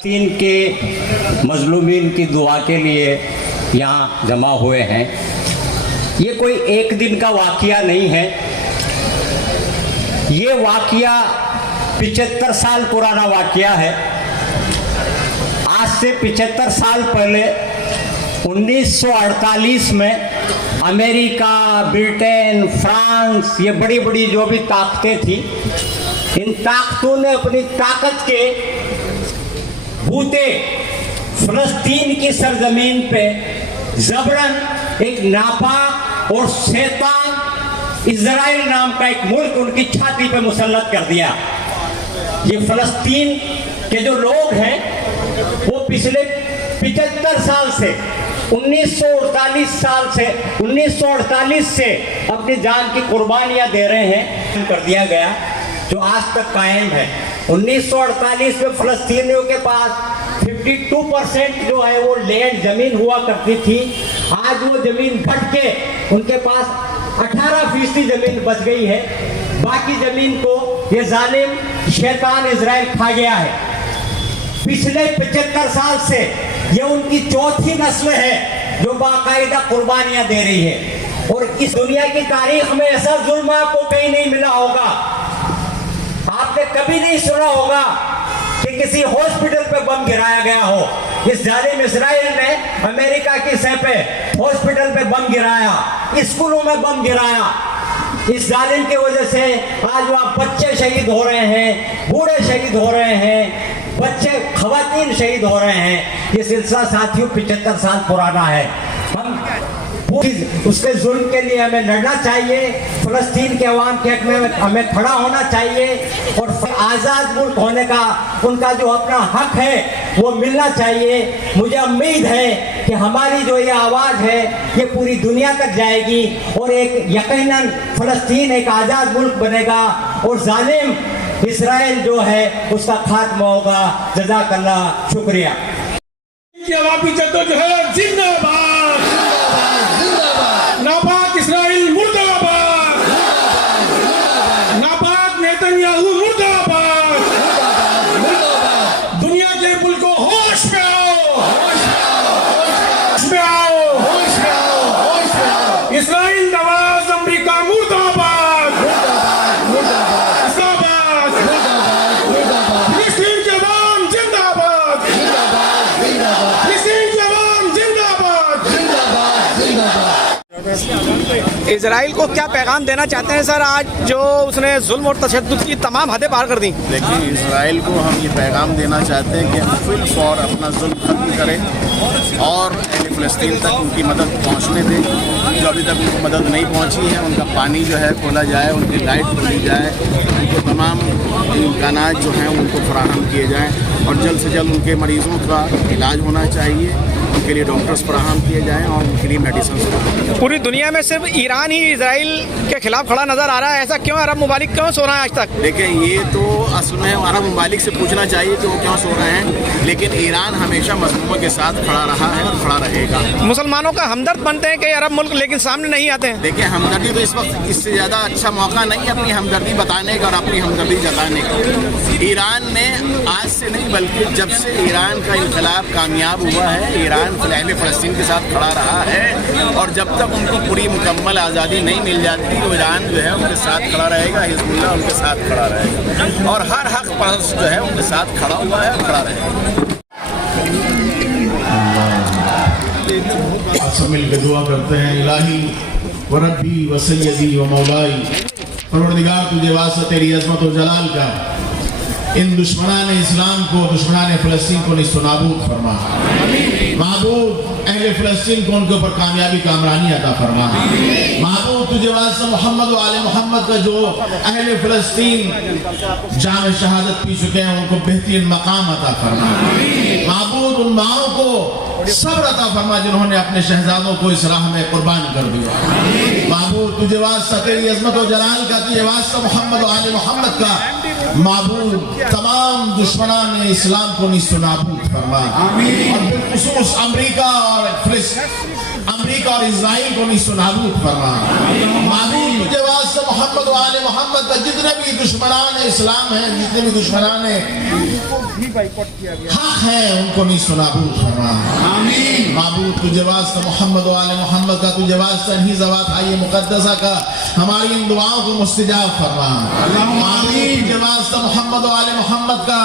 فلسطین کے مظلومین کی دعا کے لیے یہاں جمع ہوئے ہیں۔ یہ کوئی ایک دن کا واقعہ نہیں ہے، یہ واقعہ 75 سال پرانا واقعہ ہے۔ آج سے 75 سال پہلے 1948 میں امریکہ، برٹن، فرانس، یہ بڑی بڑی جو بھی طاقتیں تھیں، ان طاقتوں نے اپنی طاقت کے بھوتے فلسطین کی سرزمین پہ زبرن ایک ناپاک اور شیطان اسرائیل نام کا ایک ملک ان کی چھاتی پہ مسلط کر دیا۔ یہ فلسطین کے جو لوگ ہیں وہ پچھلے 75 سال سے 1948 سے اپنی جان کی قربانیاں دے رہے ہیں، کر دیا گیا جو آج تک قائم ہے۔ 1948 میں فلسطینیوں کے پاس 52% جو ہے وہ لینڈ زمین ہوا کرتی تھی، آج وہ زمین گھٹ کے ان کے پاس 18% زمین بچ گئی ہے۔ باقی زمین کو یہ ظالم شیطان اسرائیل کھا گیا ہے۔ پچھلے 75 سال سے یہ ان کی چوتھی نسل ہے جو باقاعدہ قربانیاں دے رہی ہے، اور اس دنیا کی تاریخ میں ایسا ظلم آپ کو کہیں نہیں ملا ہوگا۔ آپ نے کبھی نہیں سنا ہوگا کہ کسی ہاسپٹل پہ بم گرایا گیا ہو۔ اس ظالم اسرائیل نے امریکہ کی سطح پہ ہاسپٹل پہ بم گرایا، اسکولوں میں بم گرایا۔ اس ظالم کی وجہ سے آج وہاں بچے شہید ہو رہے ہیں، بوڑھے شہید ہو رہے ہیں، بچے خواتین شہید ہو رہے ہیں۔ یہ سلسلہ ساتھیوں 75 سال پرانا ہے۔ ہم اس کے ظلم کے لیے ہمیں لڑنا چاہیے، فلسطین کے عوام کے حق میں ہمیں کھڑا ہونا چاہیے، اور آزاد ملک ہونے کا ان کا جو اپنا حق ہے وہ ملنا چاہیے۔ مجھے امید ہے کہ ہماری جو یہ آواز ہے یہ پوری دنیا تک جائے گی، اور ایک یقیناً فلسطین ایک آزاد ملک بنے گا، اور ظالم اسرائیل جو ہے اس کا خاتمہ ہوگا۔ جزاک اللہ، شکریہ۔ عوامی جدوجہد زندہ باد، ناپاک اسرائیل مردہ باد، ناپاک نیتنیاہو مردہ باد۔ دنیا کے ملکوں ہوش میں آؤ، ہوش میں آؤ، اسرائیل نواز امریکہ مردہ باد، فلسطین کے عوام زندہ باد، فلسطین کے عوام زندہ باد۔ اسرائیل کو کیا پیغام دینا چاہتے ہیں سر، آج جو اس نے ظلم اور تشدد کی تمام حدیں پار کر دیں؟ لیکن اسرائیل کو ہم یہ پیغام دینا چاہتے ہیں کہ فل فور اپنا ظلم ختم کرے اور اہل فلسطین تک ان کی مدد پہنچنے دیں۔ جو ابھی تک ان کو مدد نہیں پہنچی ہے ان کا پانی جو ہے کھولا جائے، ان کی لائٹ کھولی جائے، ان کو تمام امکانات جو ہیں ان کو فراہم کیے جائیں، اور جلد سے جلد ان کے مریضوں کا علاج ہونا چاہیے، ان کے لیے ڈاکٹرز فراہم کیے جائیں اور ان کے لیے میڈیسنز فراہم۔ پوری دنیا میں صرف ایران ہی اسرائیل کے خلاف کھڑا نظر آ رہا ہے، ایسا کیوں؟ عرب ممالک کیوں سو رہے ہیں آج تک؟ دیکھیں، یہ تو اصل میں عرب ممالک سے پوچھنا چاہیے کہ وہ کیوں سو رہے ہیں، لیکن ایران ہمیشہ مظلوموں کے ساتھ کھڑا رہا ہے اور کھڑا رہے گا۔ مسلمانوں کا ہمدرد بنتے ہیں کہ عرب ملک، لیکن سامنے نہیں آتے ہیں۔ دیکھیں، ہمدردی تو اس وقت اس سے زیادہ اچھا موقع نہیں ہے اپنی ہمدردی بتانے کا اور اپنی ہمدردی جتانے کا۔ ایران نے آج سے نہیں بلکہ جب سے ایران کا انقلاب کامیاب ہوا ہے، ایران اہل فلسطین کے ساتھ کھڑا رہا ہے، اور جب تک ان کو پوری مکمل آزادی نہیں مل جاتی تو ایران جو ہے ان کے ساتھ کھڑا رہے گا، حزب اللہ ان کے ساتھ کھڑا رہے گا، اور ہر حق پرست جو ہے ان کے ساتھ کھڑا ہوا ہے اور کھڑا رہے گا۔ سب مل کے دعا کرتے ہیں۔ الہی و ربی و سیدی و مولائی، پروردگار تجھے واسطہ تیری عظمت و جلال کا ان دشمنان اسلام کو، دشمنان فلسطین کو نیست و نابود فرما۔ معبود اہل فلسطین کو ان کے اوپر کامیابی کامرانی عطا فرما۔ معبود تجھے واسطہ محمد و آل محمد کا جو اہل فلسطین جام شہادت پی چکے ہیں ان کو بہترین مقام عطا فرما۔ معبود ان ماؤں کو صبر عطا فرما جنہوں نے اپنے شہزادوں کو اس راہ میں قربان کر دیا۔ معبود تجھے واسطہ تیری عظمت و جلال کا، تجھے واسطہ محمد و آل محمد کا، معبود تمام دشمنان اسلام کو نیست و نابود فرما، اور بالخصوص امریکہ اور امریکہ اور اسرائیل کو نیست و نابود فرما معبود تجھے واسطہ محمد و آل محمد کا جتنے بھی دشمنان اسلام ہیں جتنے بھی دشمنان حق ہیں ان کو نیست و نابود فرما معبود تجھے واسطہ محمد و آل محمد کا تجھے واسطہ انہی ذوات آئیے مقدسہ کا ہماری ان دعاؤں کو مستجاب فرما معبود تجھے واسطہ محمد و آل محمد کا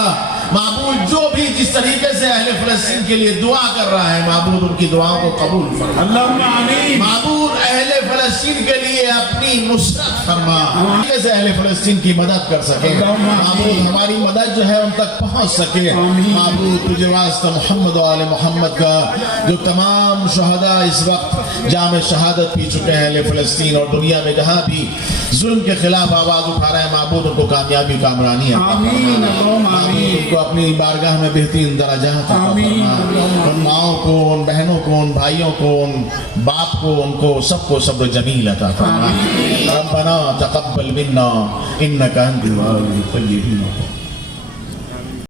معبود جو بھی جس طریقے سے اہل فلسطین کے لیے دعا کر رہا ہے معبود ان کی دعاؤں کو قبول فرما معبود اہل فلسطین کے لیے اپنی نصرت فرما سے اہل فلسطین کی مدد کر سکے معبود ہماری مدد جو ہے ان تک پہنچ سکے معبود تجھے واسطہ محمد و آل محمد کا جو تمام شہداء اس وقت جام شہادت پی چکے ہیں اہل فلسطین اور دنیا میں جہاں بھی ظلم کے خلاف آواز اٹھا رہے ہیں معبود ان کو کامیابی کامرانی معبود کو اپنی بارگاہ میں بہترین درجات عطا فرما ان ماؤں کو ان بہنوں کو ان بھائیوں کو ان باپ کو ان کو سب کو صبر جمیل عطا فرما ربنا تقبل منا انك انت الوهاب الطيب